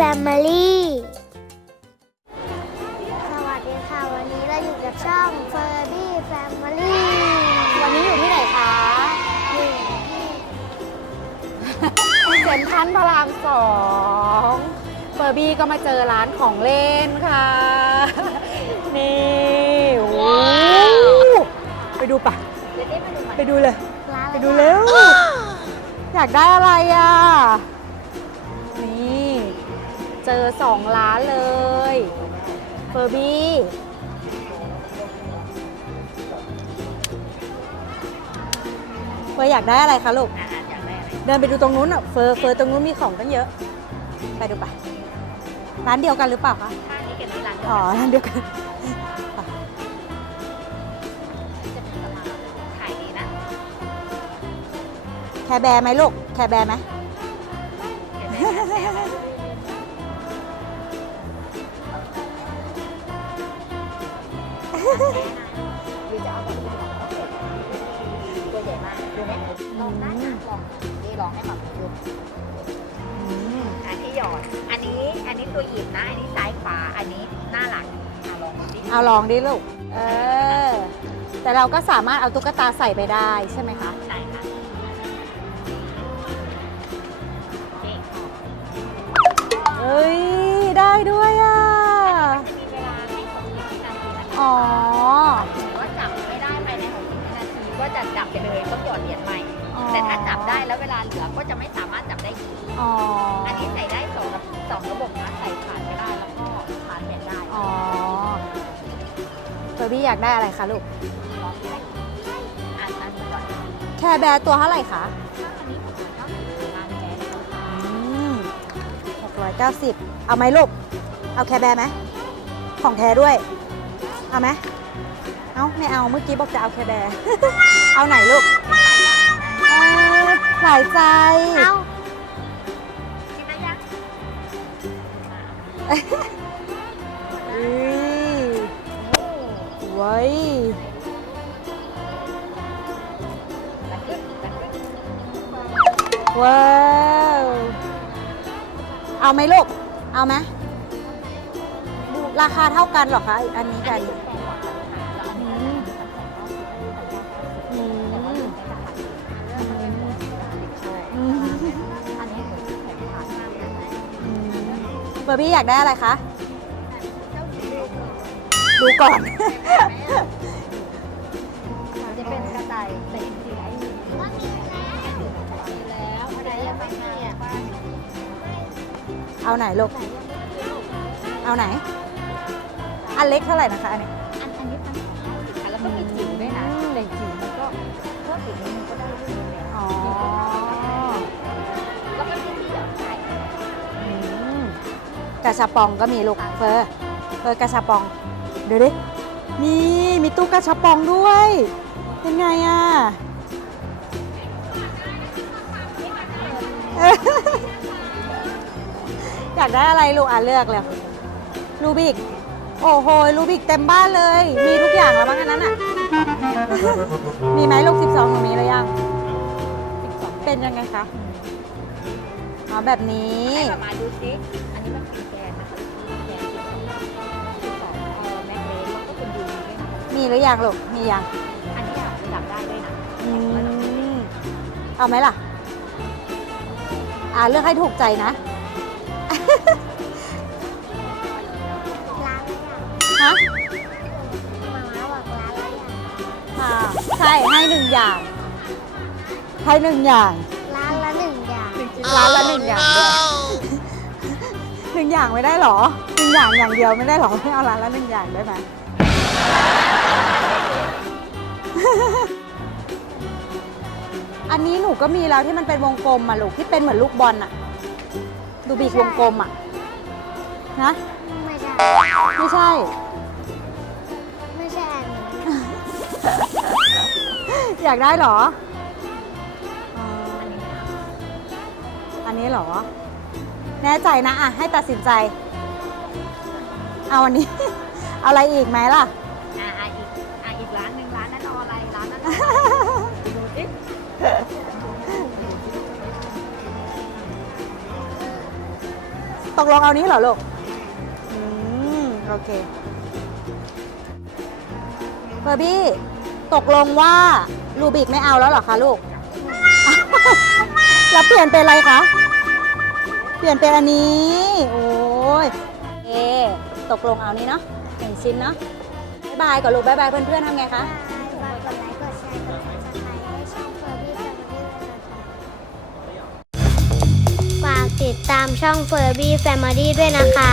Family สวัสดีค่ะ วันนี้เราอยู่กับช่อง Furby Family วันนี้อยู่ที่ไหนคะอยู่ที่เซ็นทรัลพระรามสองเฟอร์บี้ก็มาเจอร้านของเล่นค่ะ นี่โอ้โหไปดูปะไปดูเลย ร้านอะไปไรดูเร็ว อยากได้อะไรอะนี่ เจอสองร้านเลยเฟอร์บี้เฟอร์อยากได้อะไรคะลูกเดินไปดูตรงนู้นอะเฟอร์เฟอร์ตรงนู้นมีของตั้งเยอะ ไปดูไปะร้านเดียวกันหรือเปล่าคะ ข้างนี้กับนี้ร้านเดียวอ๋อร้านเดียวกัน จะเป็นตลาดขายดีนะแคร์แบร์ไหมลูก แคร์แบร์ไหม เห็นไหม คะแซ่บดูจะเอาแบบนี้ตัวใหญ่มากดูไหมลองได้นะลองนี่ลองให้แบบดูอันที่หยอด อันนี้อันนี้ตัวหยิบนะ อันนี้ซ้ายขวา อันนี้หน้าหลังอะลองดูดิเอาลองดิลูก เออ แต่เราก็สามารถเอาตุ๊กตาใส่ไปได้ใช่ไหมคะ ทีก็จะจับไปเลยต้องหยอดเหรียญใหม่ อ๋อแต่ถ้าจับได้แล้วเวลาเหลือก็จะไม่สามารถจับได้อีกอ๋ออันนี้ใส่ได้สองระสองระบบนะใส่ผ่านก็ได้แล้วก็ผ่านเหรียญได้อ๋อเฟอร์บี้อยากได้อะไรคะลูก ลองได้อ่านอันนี้ก่อนแคร์แบร์ตัวเท่าไหร่คะถ้าอันนี้ผมก็ถืองานแจ๊สอืม690เอาไหมลูก เอาแคร์แบร์ไหม ของแท้ด้วย เอาไหม เอาไม่เอาเมื่อกี้บอกจะเอาแคร์แบร์ เอาไหนลูกเออหลายใจ เอ้าคิดได้ยังอุ้ยไว้ยตัดขึ้นตัดขึ้นว้าวเอาไหมลูก เอาไหมราคาเท่ากันเหรอคะอันนี้อักันนนี้แพงกว่ากันค่ะแล้วอัน อร์บี้อยากได้อะไรคะ ดูก่อน จะเป็นกระต่ายแต่จริงๆไอ้นี่มีแล้วอะไรยังไม่มีอะเอาไหนลูก เอาไหน อันเล็กเท่าไหร่นะคะอันนี้ กระชับปองก็มีลูกเฟอร์เฟอร์กระชับปองเดี๋ยวดินี่มีตู้กระชับปองด้วย เป็นไงอะอยากได้อะไรลูกอะเลือกเลยลูบิก โอ้โหลูบิกเต็มบ้านเลย มีทุกอย่างแล้วบ้างนนั้นอะ มีไหมลูก 12หนูมีหรือยัง เป็นยังไงคะ อ๋อแบบนี้ ให้ประมาณดูซิอันนี้มันเป็นแกนนะคะแกนที่สองเออแม็กเลสแล้วก็คุณดูด้วยนะมีหรือยังลูก มียัง อันนี้อะจับได้ด้วยนะอืม เอาไหมล่ะ อ่าเลือกให้ถูกใจนะ ร้านอะไรอะฮะ มาม่าบอกร้านอะไรอะค่ะใช่ให้หนึ่งอย่าง ให้หนึ่งอย่าง ร้านละหนึ่งอย่างด้วยหนึ่งอย่างไม่ได้เหรอหนึ่งอย่างอย่างเดียวไม่ได้เหรอไม่เอาร้านละหนึ่งอย่างได้ไหมอันนี้หนูก็มีแล้วที่มันเป็นวงกลมอะลูกที่เป็นเหมือนลูกบอลอะ ดูบีกวงกลมอะนะไม่ใช่ ไม่ใช่ ไม่ใช่อันนี้ อยากได้เหรออ๋อ อันนี้เหรอ แน่ใจนะอะให้ตัดสินใจ เอาอันนี้ เอาอะไรอีกไหมล่ะ อ่าอ่าอีกอ่าอีกร้านหนึ่งร้านนั้นเอาอะไรร้านนั้นดูสิตตกลงเอานี้เหรอลูก อืม โอเคเฟอร์บี้ ตกลงว่า รูบิกไม่เอาแล้วเหรอคะลูก แล้วเปลี่ยนเป็นอะไรคะ เปลี่ยนเป็นอันนี้ โอ้ยเอตกลงเอานี้เนาะหนึ่งชิ้นเนาะบ๊ายบายก่อนลูกบ๊ายบายเพื่อนๆทำไงคะฝากกดไลค์กดแชร์กดซับสไครต์ให้ช่องเฟอร์บี้แฟมิลี่ด้วยนะคะฝากติดตามช่องเฟอร์บี้แฟมิลี่ด้วยนะคะ